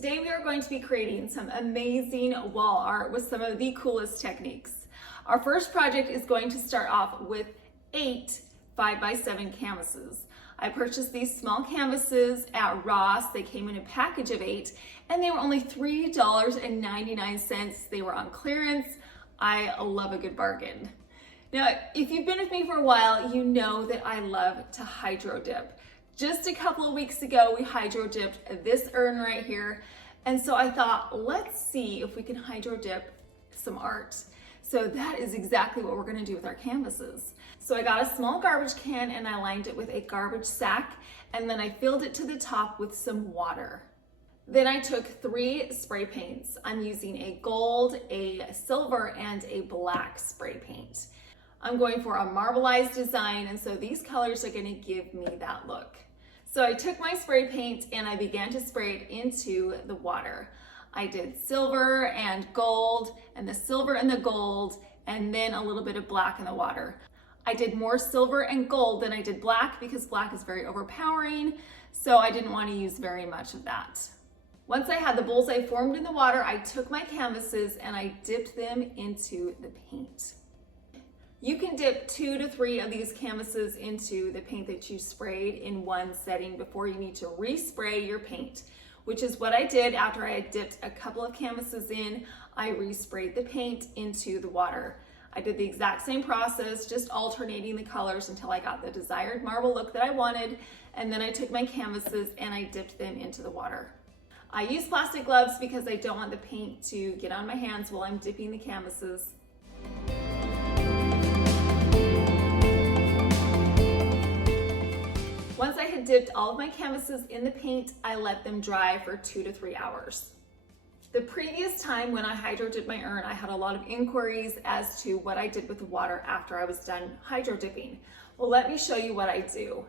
Today we are going to be creating some amazing wall art with some of the coolest techniques. Our first project is going to start off with 8 5x7 canvases. I purchased these small canvases at Ross. They came in a package of 8 and they were only $3.99. They were on clearance. I love a good bargain. Now, if you've been with me for a while, you know that I love to hydro dip. Just a couple of weeks ago, we hydro dipped this urn right here. And so I thought, let's see if we can hydro dip some art. So that is exactly what we're gonna do with our canvases. So I got a small garbage can and I lined it with a garbage sack, and then I filled it to the top with some water. Then I took 3 spray paints. I'm using a gold, a silver, and a black spray paint. I'm going for a marbleized design, and so these colors are gonna give me that look. So I took my spray paint and I began to spray it into the water. I did silver and gold, and the silver and the gold, and then a little bit of black in the water. I did more silver and gold than I did black because black is very overpowering, so I didn't want to use very much of that. Once I had the bullseye formed in the water, I took my canvases and I dipped them into the paint. You can dip 2 to 3 of these canvases into the paint that you sprayed in one setting before you need to respray your paint, which is what I did after I had dipped a couple of canvases in. I resprayed the paint into the water. I did the exact same process, just alternating the colors until I got the desired marble look that I wanted, and then I took my canvases and I dipped them into the water. I use plastic gloves because I don't want the paint to get on my hands while I'm dipping the canvases. Once I had dipped all of my canvases in the paint, I let them dry for 2 to 3 hours. The previous time when I hydro dipped my urn, I had a lot of inquiries as to what I did with the water after I was done hydro dipping. Well, let me show you what I do.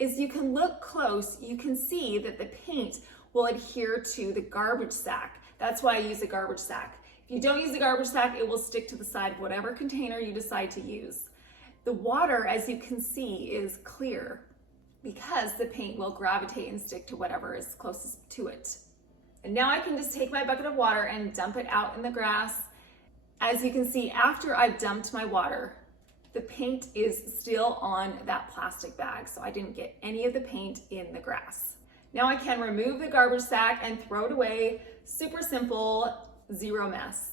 Is you can look close, you can see that the paint will adhere to the garbage sack. That's why I use a garbage sack. If you don't use a garbage sack, it will stick to the side of whatever container you decide to use. The water, as you can see, is clear because the paint will gravitate and stick to whatever is closest to it. And now I can just take my bucket of water and dump it out in the grass. As you can see, after I've dumped my water, the paint is still on that plastic bag, so I didn't get any of the paint in the grass. Now I can remove the garbage sack and throw it away. Super simple, zero mess.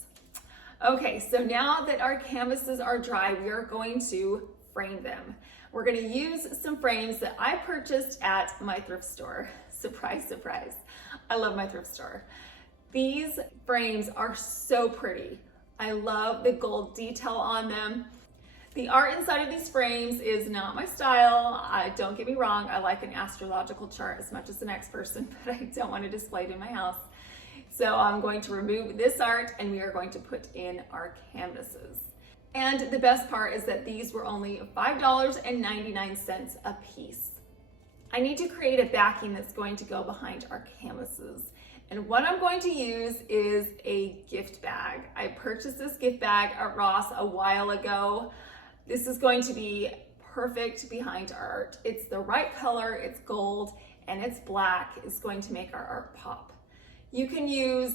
Okay, so now that our canvases are dry, we are going to frame them. We're gonna use some frames that I purchased at my thrift store. Surprise, surprise. I love my thrift store. These frames are so pretty. I love the gold detail on them. The art inside of these frames is not my style. Don't get me wrong, I like an astrological chart as much as the next person, but I don't want to display it in my house. So I'm going to remove this art and we are going to put in our canvases. And the best part is that these were only $5.99 a piece. I need to create a backing that's going to go behind our canvases. And what I'm going to use is a gift bag. I purchased this gift bag at Ross a while ago. This is going to be perfect behind our art. It's the right color, it's gold, and it's black. It's going to make our art pop. You can use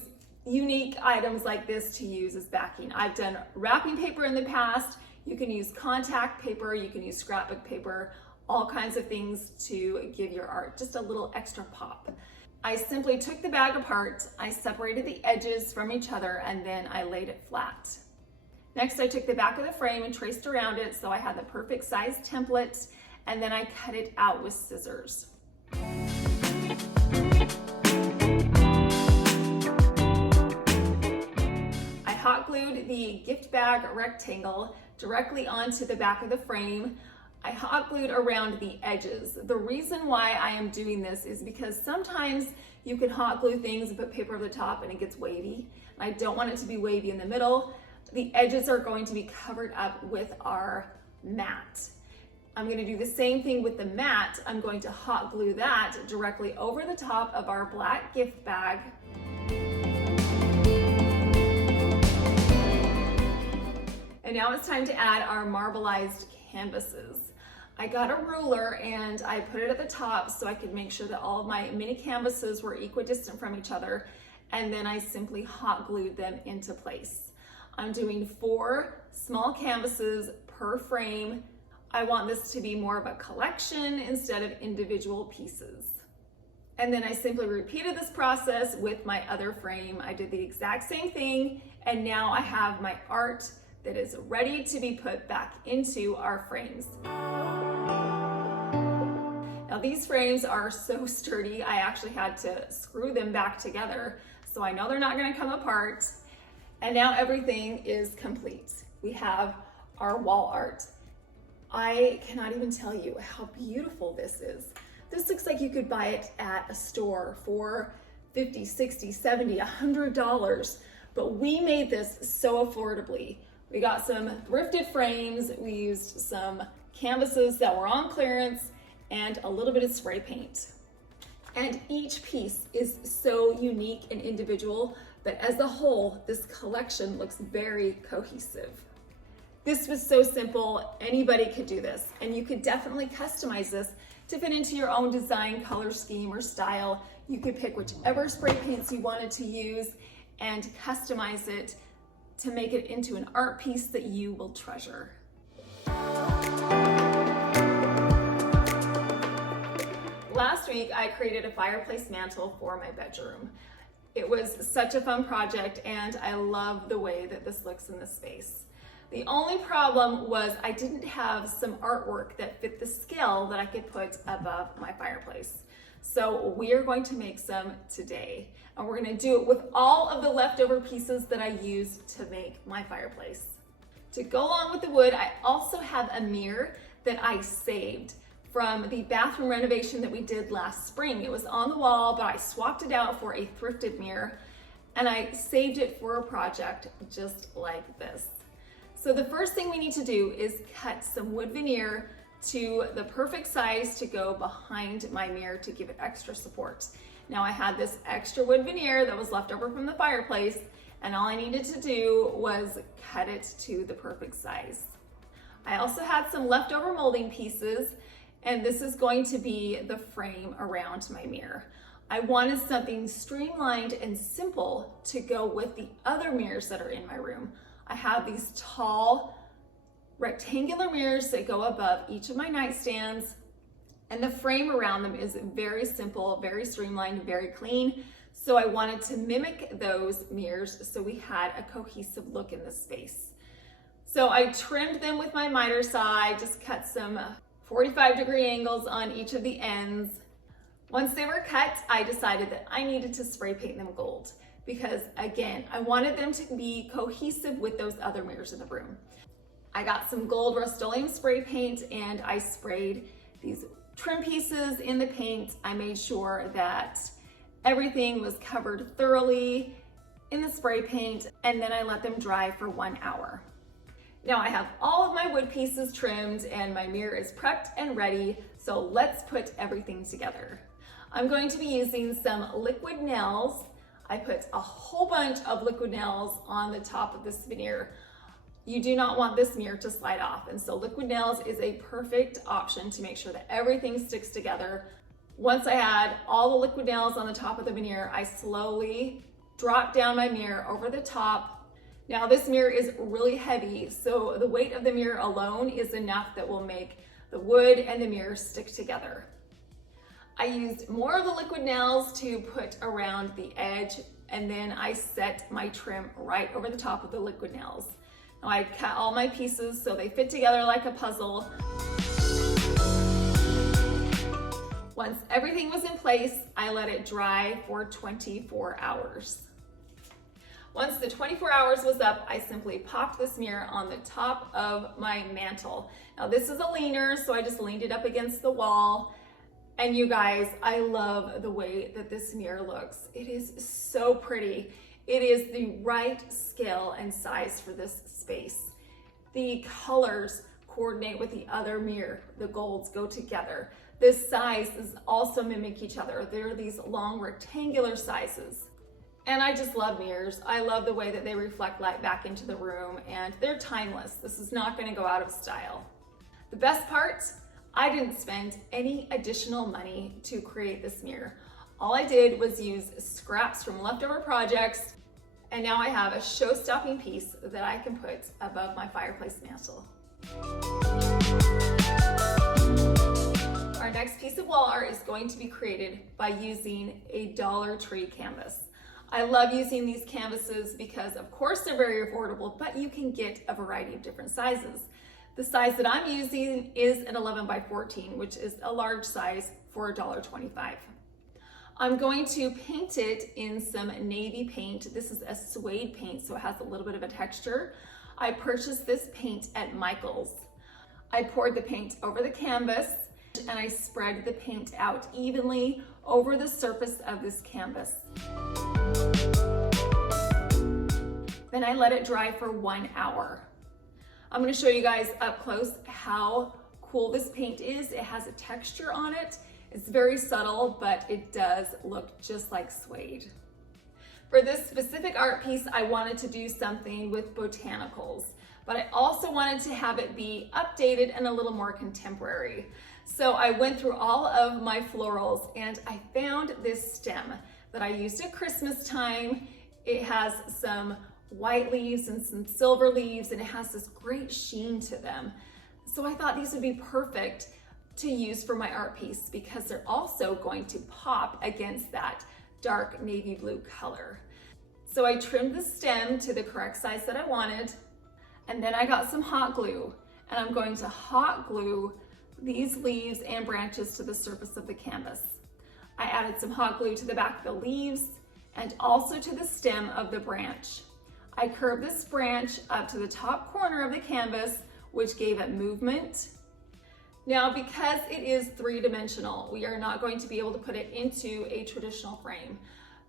unique items like this to use as backing. I've done wrapping paper in the past. You can use contact paper, you can use scrapbook paper, all kinds of things to give your art just a little extra pop. I simply took the bag apart, I separated the edges from each other, and then I laid it flat. Next, I took the back of the frame and traced around it so I had the perfect size template, and then I cut it out with scissors. Hot glued the gift bag rectangle directly onto the back of the frame. I hot glued around the edges. The reason why I am doing this is because sometimes you can hot glue things and put paper over the top and it gets wavy. I don't want it to be wavy in the middle. The edges are going to be covered up with our mat. I'm going to do the same thing with the mat. I'm going to hot glue that directly over the top of our black gift bag. And now it's time to add our marbleized canvases. I got a ruler and I put it at the top so I could make sure that all of my mini canvases were equidistant from each other, and then I simply hot glued them into place. I'm doing 4 small canvases per frame. I want this to be more of a collection instead of individual pieces. And then I simply repeated this process with my other frame. I did the exact same thing, and now I have my art that is ready to be put back into our frames. Now these frames are so sturdy, I actually had to screw them back together, so I know they're not gonna come apart. And now everything is complete. We have our wall art. I cannot even tell you how beautiful this is. This looks like you could buy it at a store for $50, $60, $70, $100, but we made this so affordably. We got some thrifted frames, we used some canvases that were on clearance, and a little bit of spray paint. And each piece is so unique and individual, but as a whole, this collection looks very cohesive. This was so simple, anybody could do this, and you could definitely customize this to fit into your own design, color scheme, or style. You could pick whichever spray paints you wanted to use and customize it to make it into an art piece that you will treasure. Last week, I created a fireplace mantle for my bedroom. It was such a fun project, and I love the way that this looks in this space. The only problem was I didn't have some artwork that fit the scale that I could put above my fireplace. So we are going to make some today, and we're going to do it with all of the leftover pieces that I used to make my fireplace. To go along with the wood, I also have a mirror that I saved from the bathroom renovation that we did last spring. It was on the wall, but I swapped it out for a thrifted mirror, and I saved it for a project just like this. So the first thing we need to do is cut some wood veneer to the perfect size to go behind my mirror to give it extra support. Now I had this extra wood veneer that was left over from the fireplace, and all I needed to do was cut it to the perfect size. I also had some leftover molding pieces, and this is going to be the frame around my mirror. I wanted something streamlined and simple to go with the other mirrors that are in my room. I have these tall rectangular mirrors that go above each of my nightstands, and the frame around them is very simple, very streamlined, very clean. So I wanted to mimic those mirrors so we had a cohesive look in this space. So I trimmed them with my miter saw. I just cut some 45-degree angles on each of the ends. Once they were cut, I decided that I needed to spray paint them gold because, again, I wanted them to be cohesive with those other mirrors in the room. I got some gold Rustoleum spray paint and I sprayed these trim pieces in the paint. I made sure that everything was covered thoroughly in the spray paint, and then I let them dry for 1 hour. Now I have all of my wood pieces trimmed and my mirror is prepped and ready, so let's put everything together. I'm going to be using some liquid nails. I put a whole bunch of liquid nails on the top of this veneer. You do not want this mirror to slide off, and so liquid nails is a perfect option to make sure that everything sticks together. Once I had all the liquid nails on the top of the veneer, I slowly dropped down my mirror over the top. Now this mirror is really heavy, so the weight of the mirror alone is enough that will make the wood and the mirror stick together. I used more of the liquid nails to put around the edge, and then I set my trim right over the top of the liquid nails. Now I cut all my pieces so they fit together like a puzzle. Once everything was in place, I let it dry for 24 hours. Once the 24 hours was up, I simply popped this mirror on the top of my mantle. Now this is a leaner, so I just leaned it up against the wall. And you guys, I love the way that this mirror looks. It is so pretty. It is the right scale and size for this space. The colors coordinate with the other mirror. The golds go together. The sizes also mimic each other. They're these long rectangular sizes. And I just love mirrors. I love the way that they reflect light back into the room, and they're timeless. This is not going to go out of style. The best part, I didn't spend any additional money to create this mirror. All I did was use scraps from leftover projects, and now I have a show-stopping piece that I can put above my fireplace mantle. Our next piece of wall art is going to be created by using a Dollar Tree canvas. I love using these canvases because of course they're very affordable, but you can get a variety of different sizes. The size that I'm using is an 11 by 14, which is a large size for $1.25. I'm going to paint it in some navy paint. This is a suede paint, so it has a little bit of a texture. I purchased this paint at Michael's. I poured the paint over the canvas and I spread the paint out evenly over the surface of this canvas. Then I let it dry for 1 hour. I'm going to show you guys up close how cool this paint is. It has a texture on it. It's very subtle, but it does look just like suede. For this specific art piece, I wanted to do something with botanicals, but I also wanted to have it be updated and a little more contemporary. So I went through all of my florals and I found this stem that I used at Christmas time. It has some white leaves and some silver leaves, and it has this great sheen to them. So I thought these would be perfect to use for my art piece because they're also going to pop against that dark navy blue color. So I trimmed the stem to the correct size that I wanted, and then I got some hot glue, and I'm going to hot glue these leaves and branches to the surface of the canvas. I added some hot glue to the back of the leaves and also to the stem of the branch. I curved this branch up to the top corner of the canvas, which gave it movement. Now, because it is three-dimensional, we are not going to be able to put it into a traditional frame,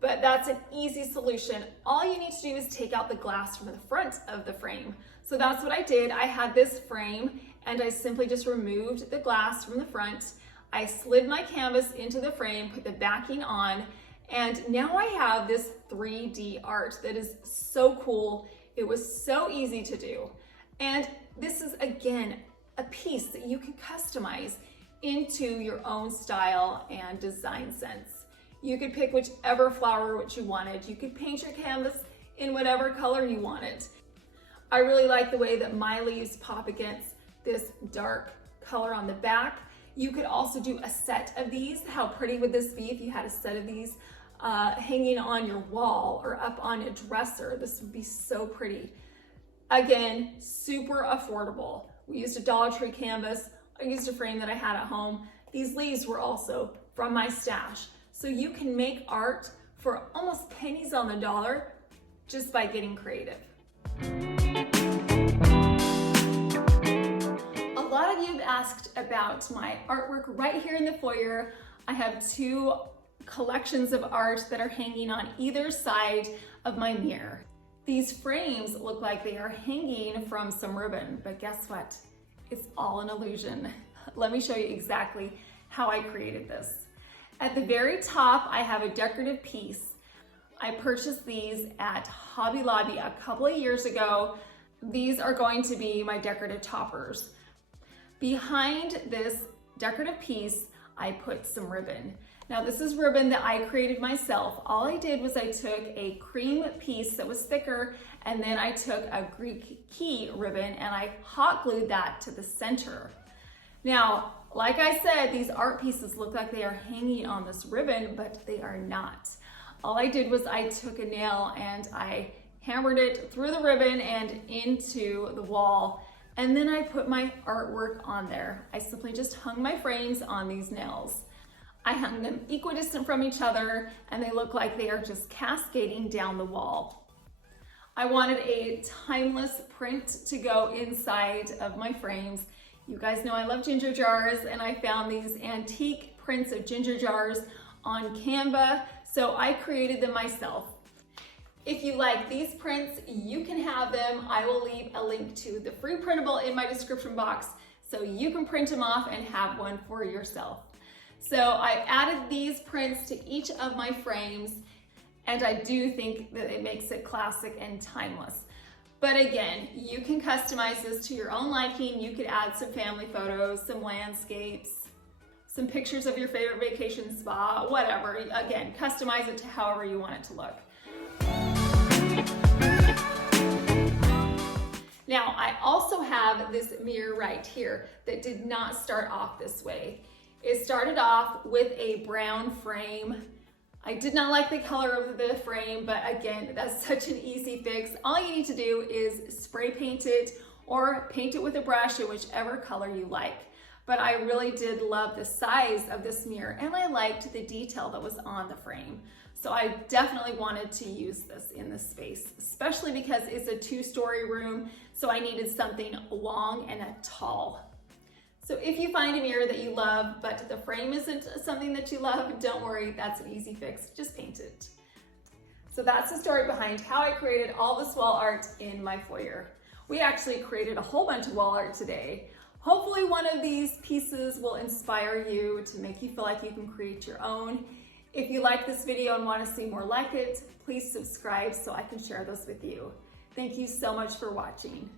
but that's an easy solution. All you need to do is take out the glass from the front of the frame. So that's what I did. I had this frame and I simply just removed the glass from the front. I slid my canvas into the frame, put the backing on, and now I have this 3D art that is so cool. It was so easy to do. And this is, again, a piece that you can customize into your own style and design sense. You could pick whichever flower which you wanted. You could paint your canvas in whatever color you wanted. I really like the way that my leaves pop against this dark color on the back. You could also do a set of these. How pretty would this be if you had a set of these hanging on your wall or up on a dresser? This would be so pretty. Again, super affordable. We used a Dollar Tree canvas. I used a frame that I had at home. These leaves were also from my stash. So you can make art for almost pennies on the dollar just by getting creative. A lot of you have asked about my artwork right here in the foyer. I have two collections of art that are hanging on either side of my mirror. These frames look like they are hanging from some ribbon, but guess what? It's all an illusion. Let me show you exactly how I created this. At the very top, I have a decorative piece. I purchased these at Hobby Lobby a couple of years ago. These are going to be my decorative toppers. Behind this decorative piece, I put some ribbon. Now this is ribbon that I created myself. All I did was I took a cream piece that was thicker, and then I took a Greek key ribbon and I hot glued that to the center. Now, like I said, these art pieces look like they are hanging on this ribbon, but they are not. All I did was I took a nail and I hammered it through the ribbon and into the wall, and then I put my artwork on there. I simply just hung my frames on these nails. I hung them equidistant from each other, and they look like they are just cascading down the wall. I wanted a timeless print to go inside of my frames. You guys know I love ginger jars, and I found these antique prints of ginger jars on Canva, so I created them myself. If you like these prints, you can have them. I will leave a link to the free printable in my description box so you can print them off and have one for yourself. So I added these prints to each of my frames, and I do think that it makes it classic and timeless. But again, you can customize this to your own liking. You could add some family photos, some landscapes, some pictures of your favorite vacation spa, whatever. Again, customize it to however you want it to look. Now, I also have this mirror right here that did not start off this way. It started off with a brown frame. I did not like the color of the frame, but again, that's such an easy fix. All you need to do is spray paint it or paint it with a brush in whichever color you like. But I really did love the size of this mirror, and I liked the detail that was on the frame. So I definitely wanted to use this in this space, especially because it's a 2-story room, so I needed something long and tall. So if you find a mirror that you love, but the frame isn't something that you love, don't worry, that's an easy fix, just paint it. So that's the story behind how I created all this wall art in my foyer. We actually created a whole bunch of wall art today. Hopefully one of these pieces will inspire you to make you feel like you can create your own. If you like this video and want to see more like it, please subscribe so I can share those with you. Thank you so much for watching.